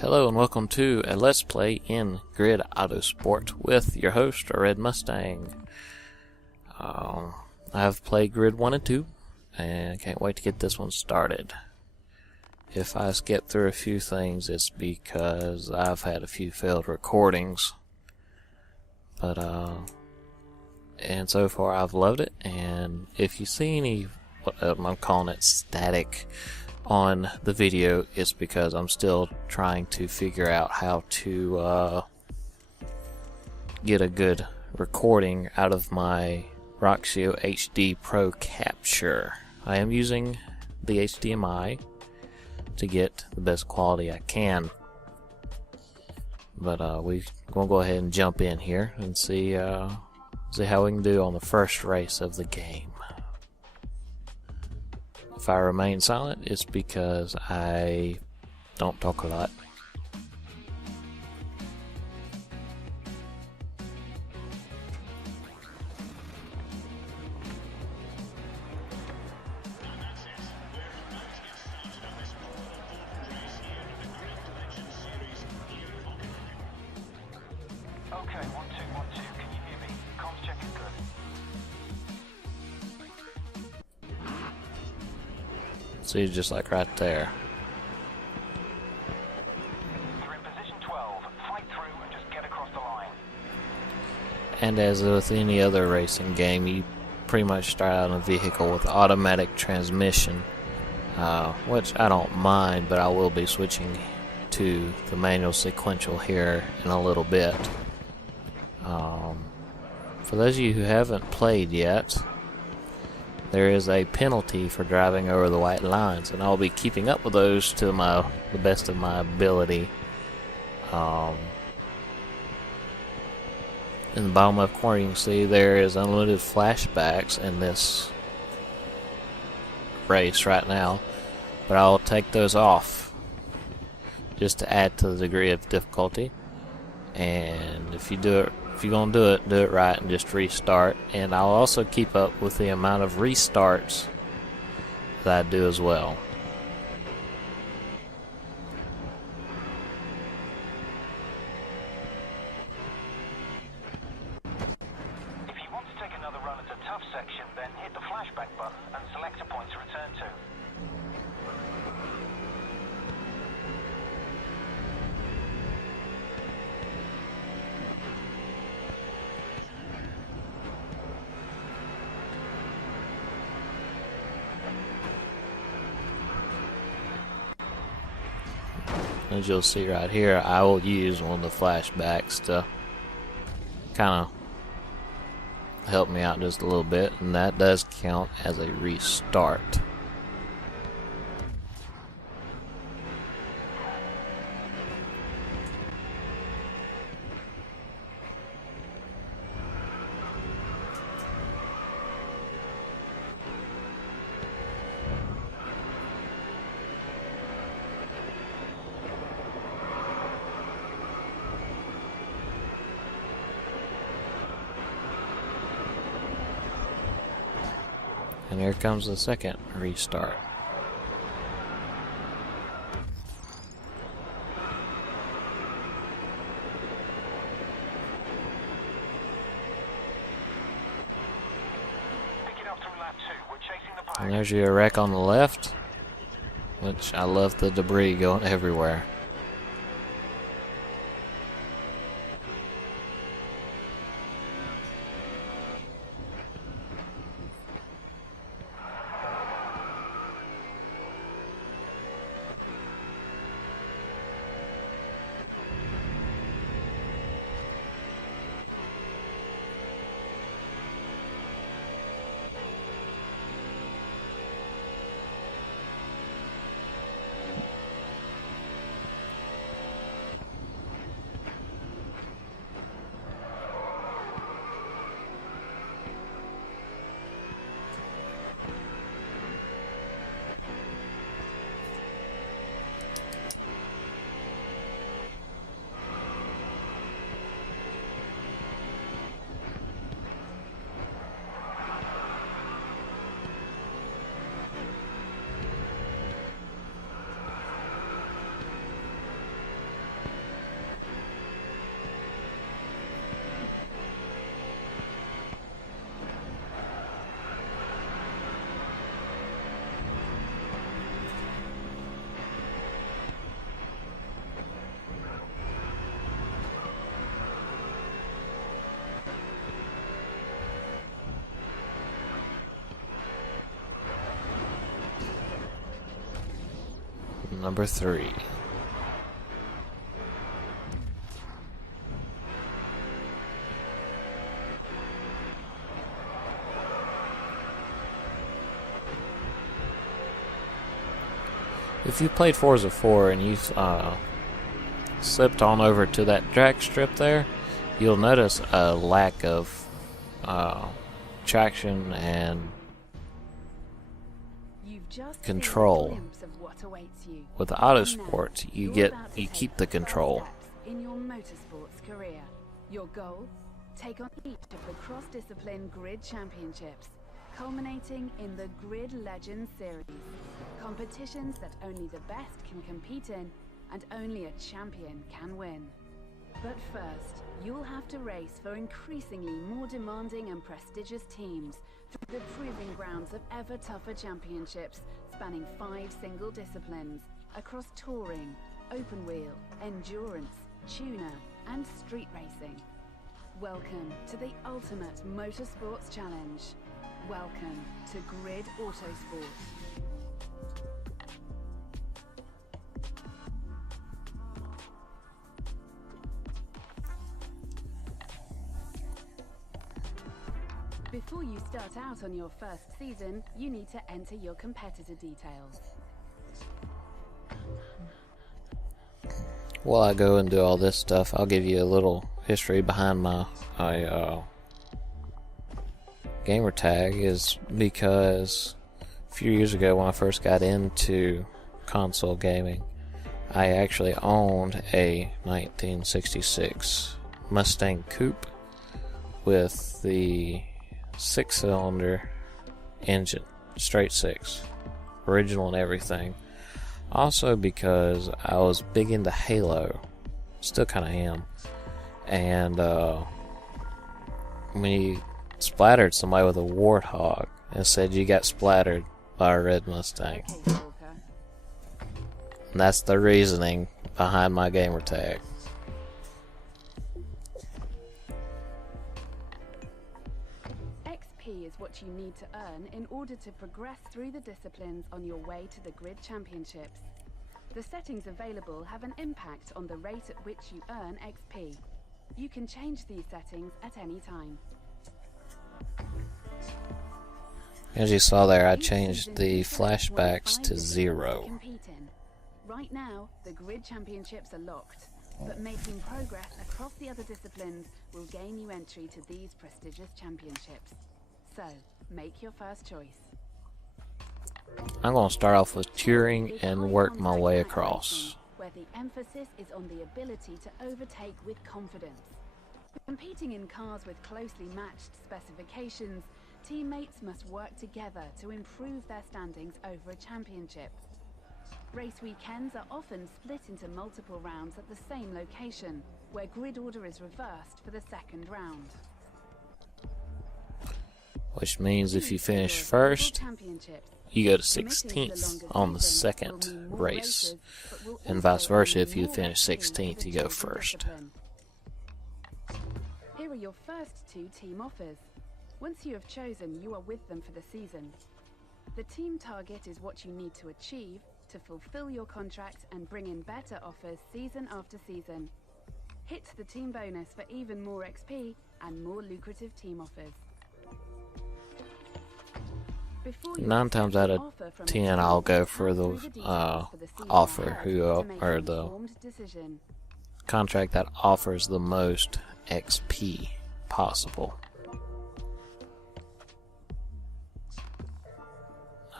Hello and welcome to a Let's Play in Grid Autosport with your host, Red Mustang. I've played Grid 1 and 2, and can't wait to get this one started. If I skip through a few things, it's because I've had a few failed recordings. But, and so far I've loved it, and if you see any, I'm calling it static, on the video, it's because I'm still trying to figure out how to get a good recording out of my Roxio HD Pro Capture. I am using the HDMI to get the best quality I can, but we're gonna go ahead and jump in here and see how we can do on the first race of the game. If I remain silent, it's because I don't talk a lot. Okay, 1 2 1 2. Can you hear me? Comms check is good. See, just like right there. You're in position 12. Fight through and just get across the line. And as with any other racing game, you pretty much start out in a vehicle with automatic transmission, which I don't mind, but I will be switching to the manual sequential here in a little bit. For those of you who haven't played yet, there is a penalty for driving over the white lines, and I'll be keeping up with those to the best of my ability. In the bottom left corner, you can see there is unlimited flashbacks in this race right now, but I'll take those off just to add to the degree of difficulty. And if you're gonna do it right and just restart. And I'll also keep up with the amount of restarts that I do as well. If you want to take another run at a tough section, then hit the flashback button and select a point to return to. As you'll see right here, I will use one of the flashbacks to kind of help me out just a little bit, and that does count as a restart. And here comes the second restart. Pick it up through lap 2. We're chasing the pack. And there's your wreck on the left, which I love the debris going everywhere. number 3. If you played Forza 4 and you've slipped on over to that drag strip there, you'll notice a lack of traction and control. With the Autosport, you keep the control. In your motorsports career, your goal: take on each of the cross-discipline Grid Championships, culminating in the Grid Legends Series, competitions that only the best can compete in and only a champion can win. But first, you'll have to race for increasingly more demanding and prestigious teams through the proving grounds of ever tougher championships spanning 5 single disciplines across touring, open wheel, endurance, tuner, and street racing. Welcome to the ultimate motorsports challenge. Welcome to Grid Autosport. Before you start out on your first season, you need to enter your competitor details. While I go and do all this stuff, I'll give you a little history behind my gamer tag. Is because a few years ago when I first got into console gaming, I actually owned a 1966 Mustang Coupe with the 6-cylinder engine, straight 6, original and everything. Also because I was big into Halo, still kind of am, and when you splattered somebody with a warthog and said you got splattered by a red Mustang. And that's the reasoning behind my gamer tag. XP is what you need to earn in order to progress through the disciplines on your way to the Grid Championships. The settings available have an impact on the rate at which you earn XP. You can change these settings at any time. As you saw there, I changed the flashbacks to 0. Right now, the Grid Championships are locked, but making progress across the other disciplines will gain you entry to these prestigious championships. So, make your first choice. I'm going to start off with touring and work my way across. Where the emphasis is on the ability to overtake with confidence. Competing in cars with closely matched specifications, teammates must work together to improve their standings over a championship. Race weekends are often split into multiple rounds at the same location, where grid order is reversed for the second round. Which means if you finish first, you go to 16th on the second race, and vice versa. If you finish 16th, you go first. Here are your first 2 team offers. Once you have chosen, you are with them for the season. The team target is what you need to achieve to fulfill your contract and bring in better offers season after season. Hit the team bonus for even more XP and more lucrative team offers. 9 times out of 10, I'll go for the offer or the contract that offers the most XP possible.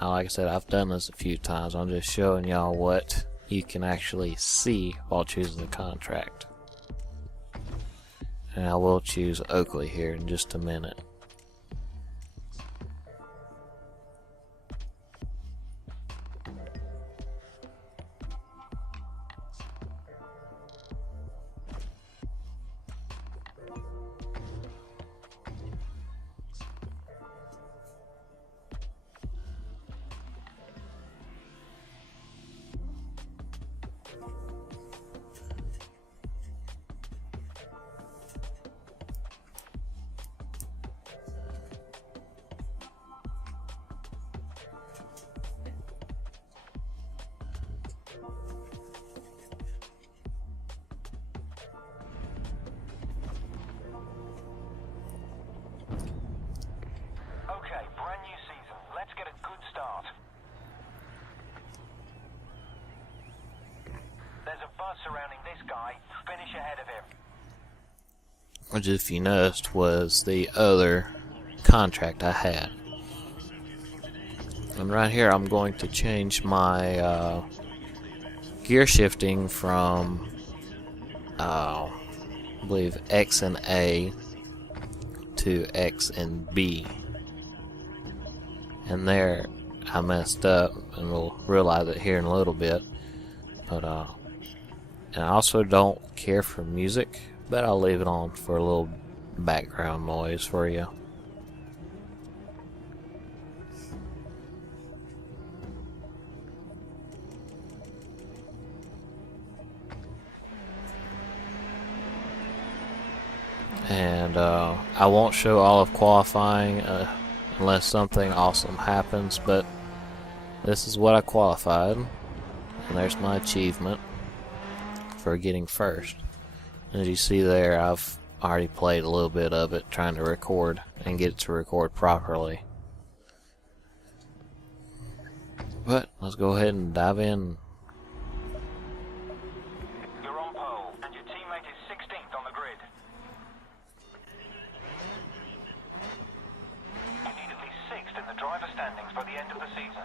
Now, like I said, I've done this a few times. I'm just showing y'all what you can actually see while choosing the contract. And I will choose Oakley here in just a minute. surrounding this guy, finish ahead of him. Which, if you noticed, was the other contract I had. And right here I'm going to change my gear shifting from I believe X and A to X and B. And there I messed up, and we'll realize it here in a little bit. But and I also don't care for music, but I'll leave it on for a little background noise for you. And I won't show all of qualifying unless something awesome happens, but this is what I qualified, and there's my achievement for getting first. As you see there, I've already played a little bit of it, trying to record and get it to record properly. But let's go ahead and dive in. You're on pole, and your teammate is 16th on the grid. You need at least 6th in the driver standings by the end of the season.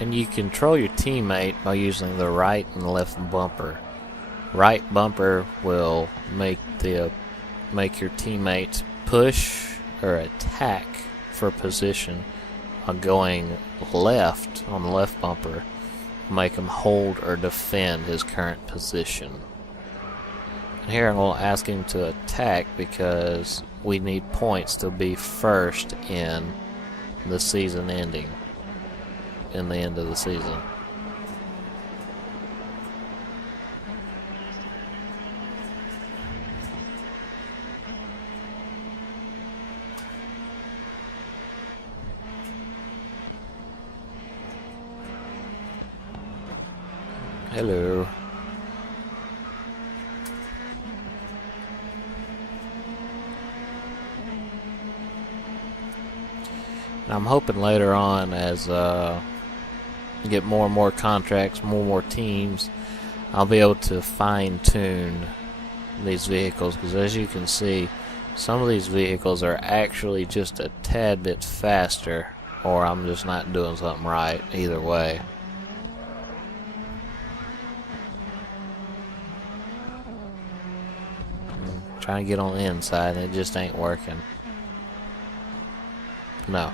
And you control your teammate by using the right and left bumper. Right bumper will make your teammate push or attack for position, while going left on the left bumper will make him hold or defend his current position. And here I'm going to ask him to attack because we need points to be first in the season ending. In the end of the season. Hello. And I'm hoping later on, as get more and more contracts, more and more teams, I'll be able to fine-tune these vehicles, because as you can see, some of these vehicles are actually just a tad bit faster, or I'm just not doing something right. Either way. Trying to get on the inside and it just ain't working. No.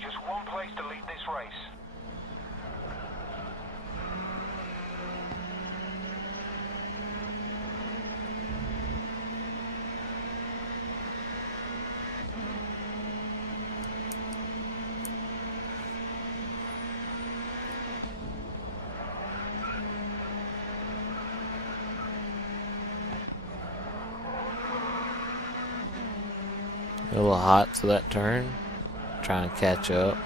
Just one place to lead this race. A little hot to that turn. Trying to catch up.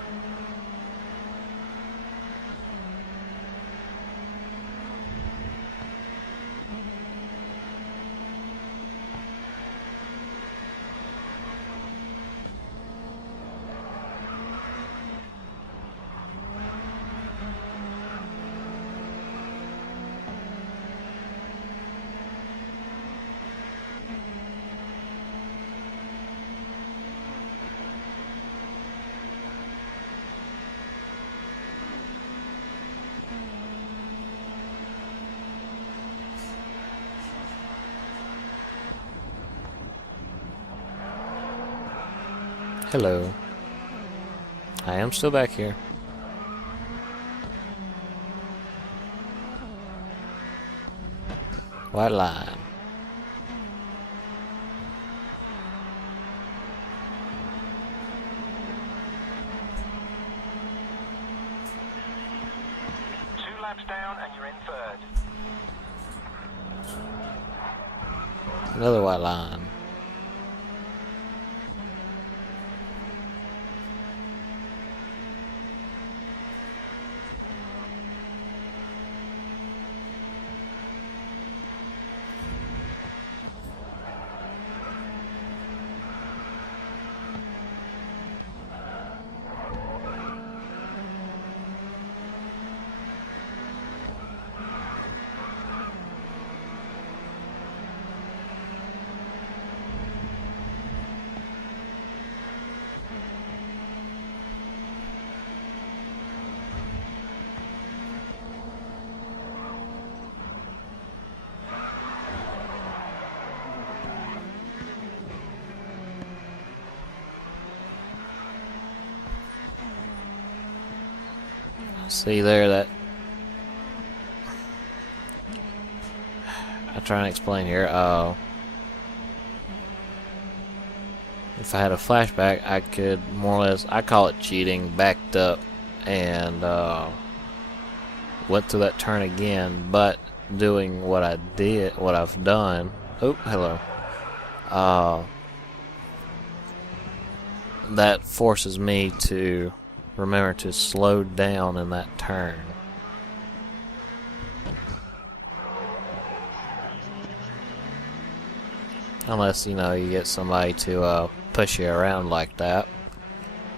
Hello. I am still back here. White line. Two laps down and you're in third. Another white line. See there that I'm trying to explain here. If I had a flashback, I could more or less, I call it cheating, backed up and went through that turn again, but doing what I did, what I've done. Oh, hello. That forces me to remember to slow down in that turn. Unless, you know, you get somebody to push you around like that.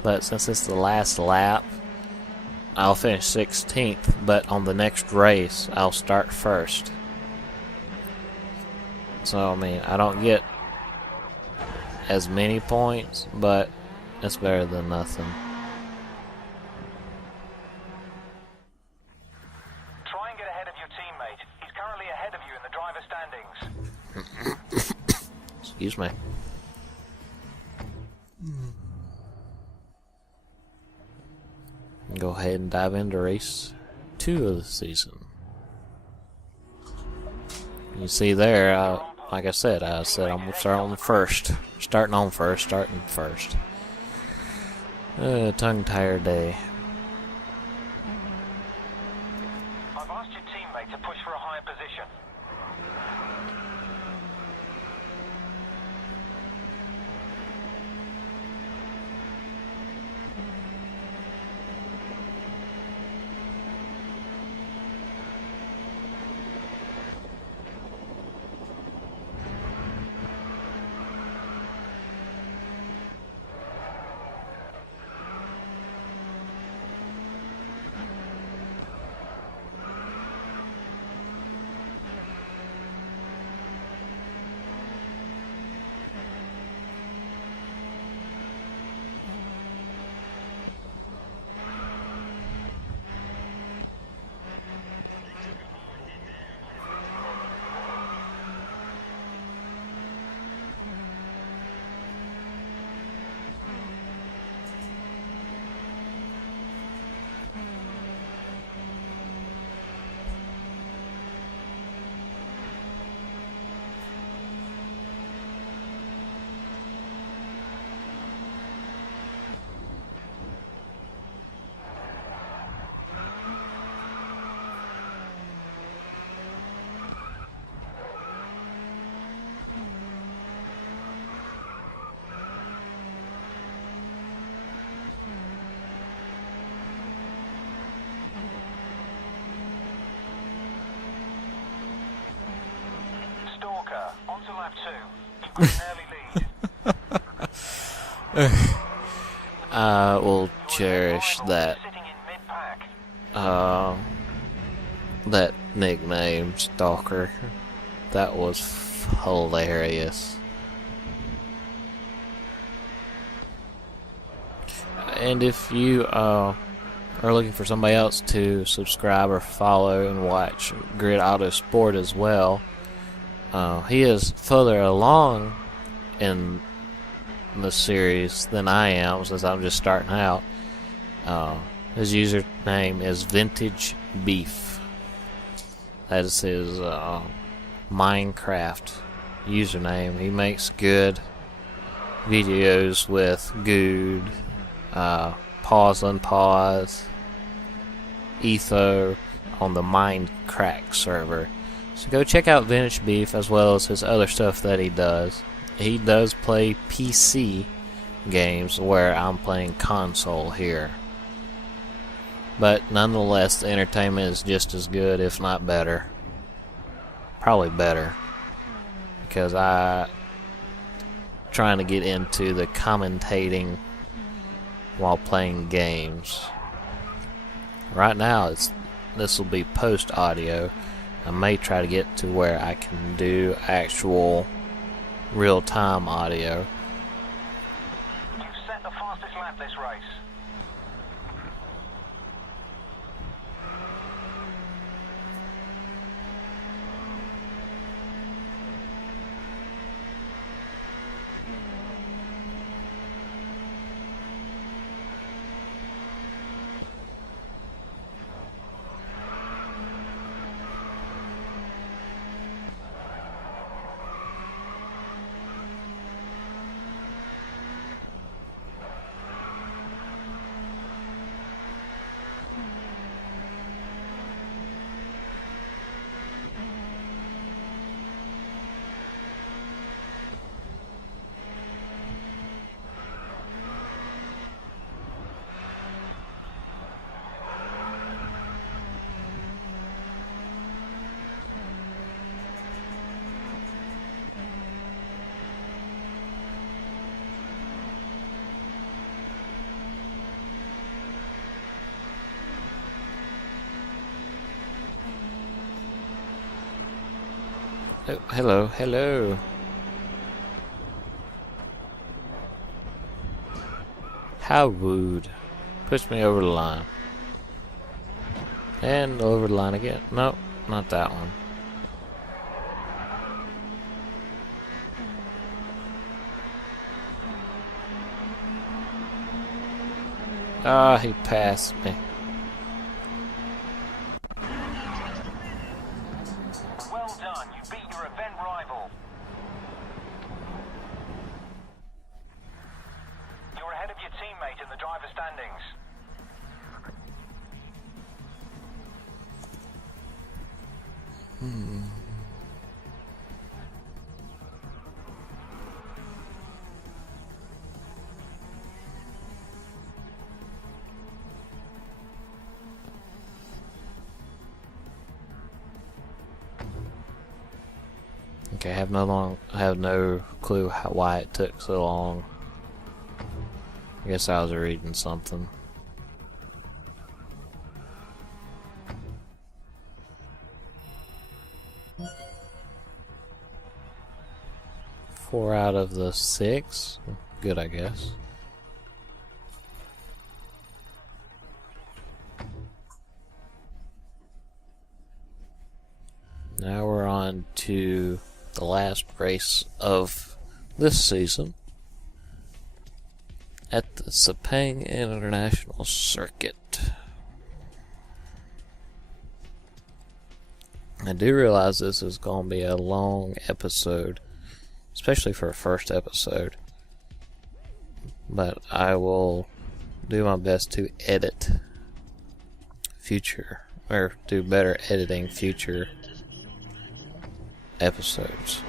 But since it's the last lap, I'll finish 16th, but on the next race, I'll start first. So, I mean, I don't get as many points, but it's better than nothing. Try and get ahead of your teammate. He's currently ahead of you in the driver standings. Excuse me. Go ahead and dive into race 2 of the season. You see there, like I said I'm going to start on first. Starting first. Tongue-tired day. I've asked your teammate to push for a higher position. On to lap 2. You've got an early lead. I will cherish that. Sitting in mid-pack. That nickname, Stalker. That was hilarious. And if you are looking for somebody else to subscribe or follow and watch Grid Autosport as well, he is further along in the series than I am, since I'm just starting out. His username is Vintage Beef. That is his Minecraft username. He makes good videos with Good, Pause Unpause, Etho on the Minecraft server. So go check out Vintage Beef as well as his other stuff that he does. He does play PC games where I'm playing console here. But nonetheless, the entertainment is just as good, if not better. Probably better. Because I'm trying to get into the commentating while playing games. Right now, this will be post audio. I may try to get to where I can do actual real-time audio. You've set the fastest lap this race. Oh, hello, hello. How rude. Push me over the line. And over the line again. Nope, not that one. Ah, he passed me. Well done, you beat your event rival. You're ahead of your teammate in the driver standings. Okay, I have no clue why it took so long. I guess I was reading something. Four out of the 6. Good, I guess. Now we're on to the last race of this season at the Sepang International Circuit. I do realize this is going to be a long episode, especially for a first episode, but I will do my best to edit future, or do better editing future episodes.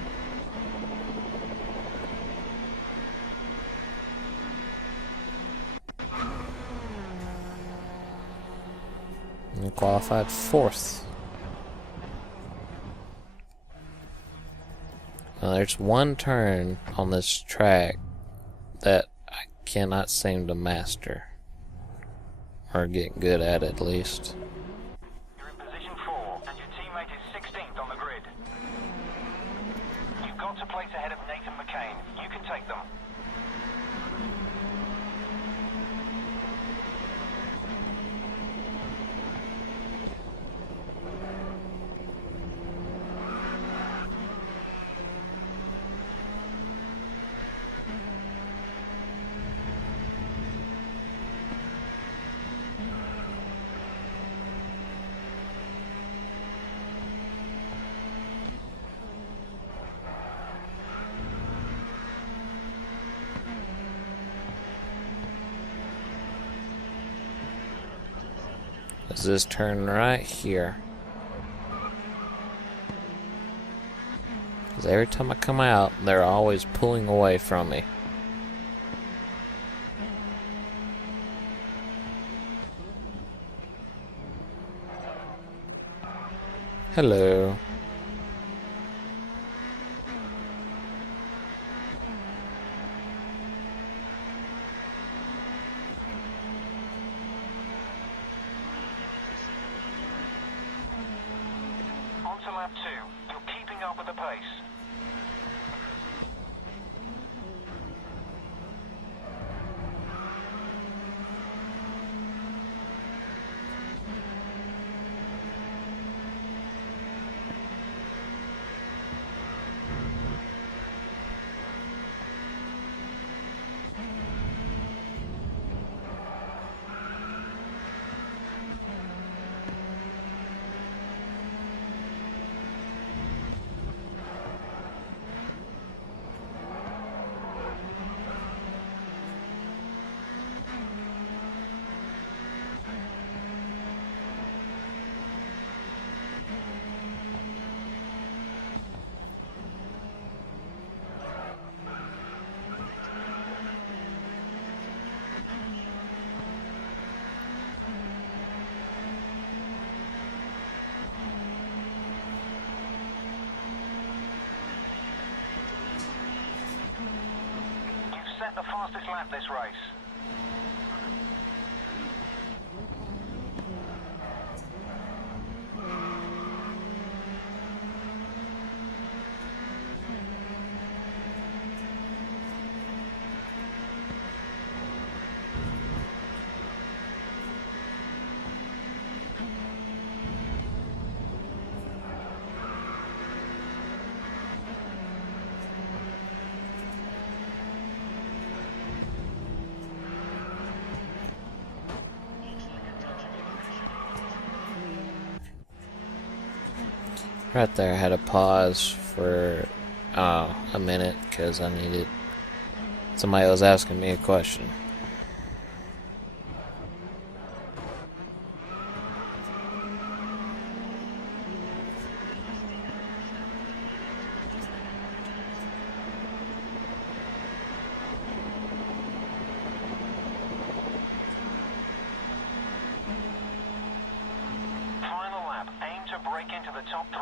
And qualified 4th. Now there's one turn on this track that I cannot seem to master, or get good at least. You're in position 4, and your teammate is 16th on the grid. You've got to place ahead of Nathan McCain. You can take them. Is this turn right here? Because every time I come out, they're always pulling away from me. Hello. On to lap 2. You're keeping up with the pace. Set the fastest lap this race. Right there, I had to pause for a minute because I needed. Somebody was asking me a question. Final lap. Aim to break into the top 3.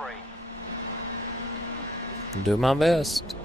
Do my best.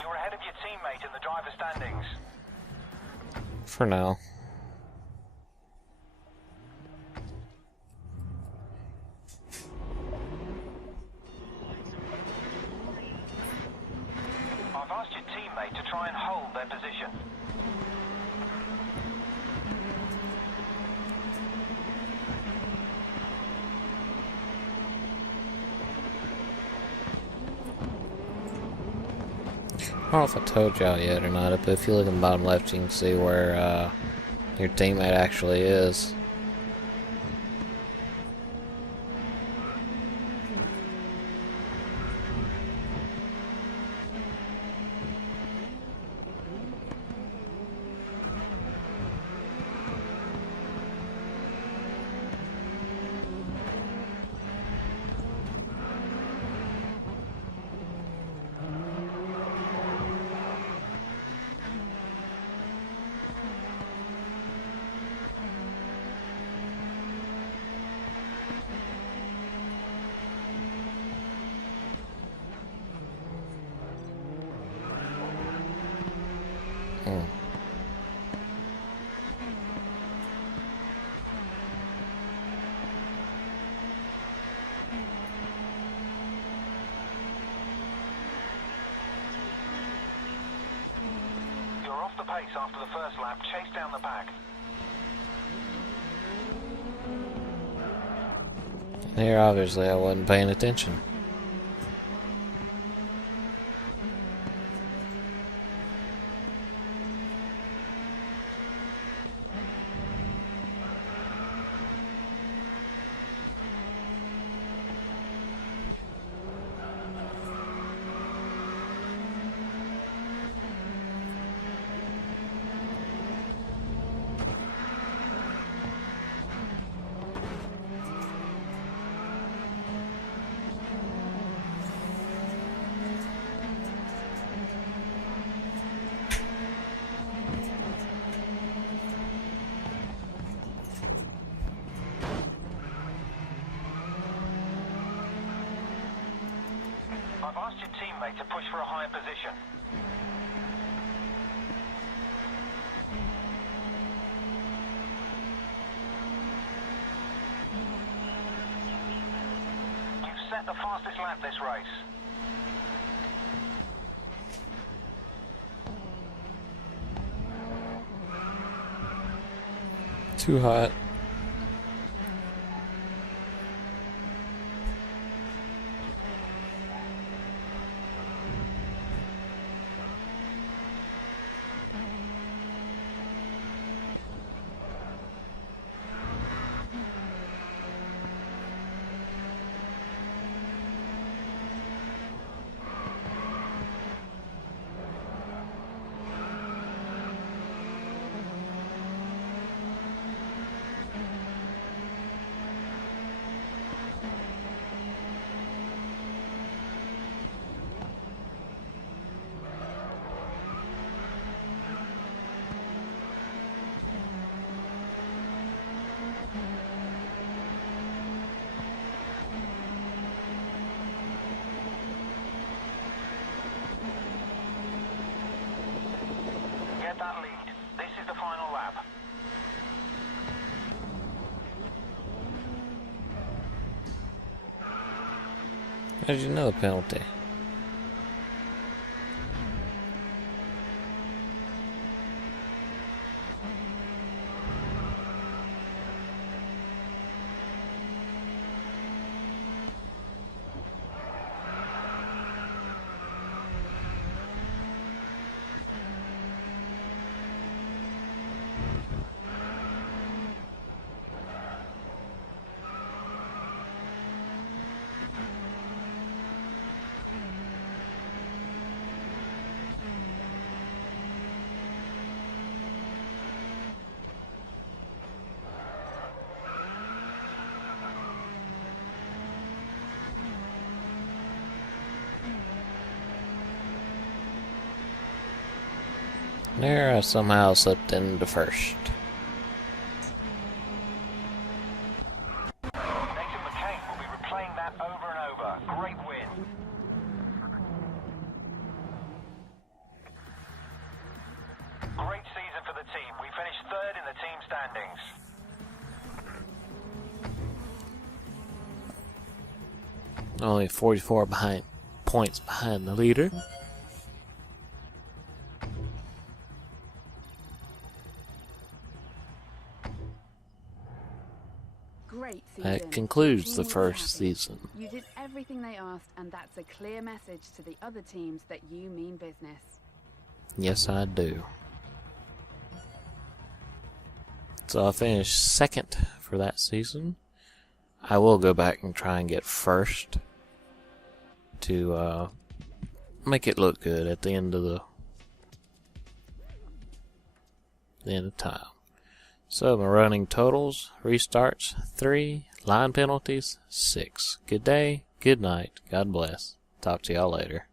You're ahead of your teammate in the driver standings. For now. I've asked your teammate to try and hold their position. I don't know if I told y'all yet or not, but if you look in the bottom left, you can see where your teammate actually is. You're off the pace after the first lap. Chase down the pack. Here, obviously, I wasn't paying attention. I've asked your teammate to push for a higher position. You've set the fastest lap this race. Too hot. extended that lead. This is the final lap. There's another penalty. There, I somehow slipped into first. Nathan McCain will be replaying that over and over. Great win. Great season for the team. We finished third in the team standings. Only 44 points behind the leader. Great season. That concludes the Team will be first happy. season. You did everything they asked, and that's a clear message to the other teams that you mean business. Yes, I do. So I finished second for that season. I will go back and try and get first to make it look good at the end of time. So my running totals: restarts 3, line penalties 6. Good day, good night, God bless. Talk to y'all later.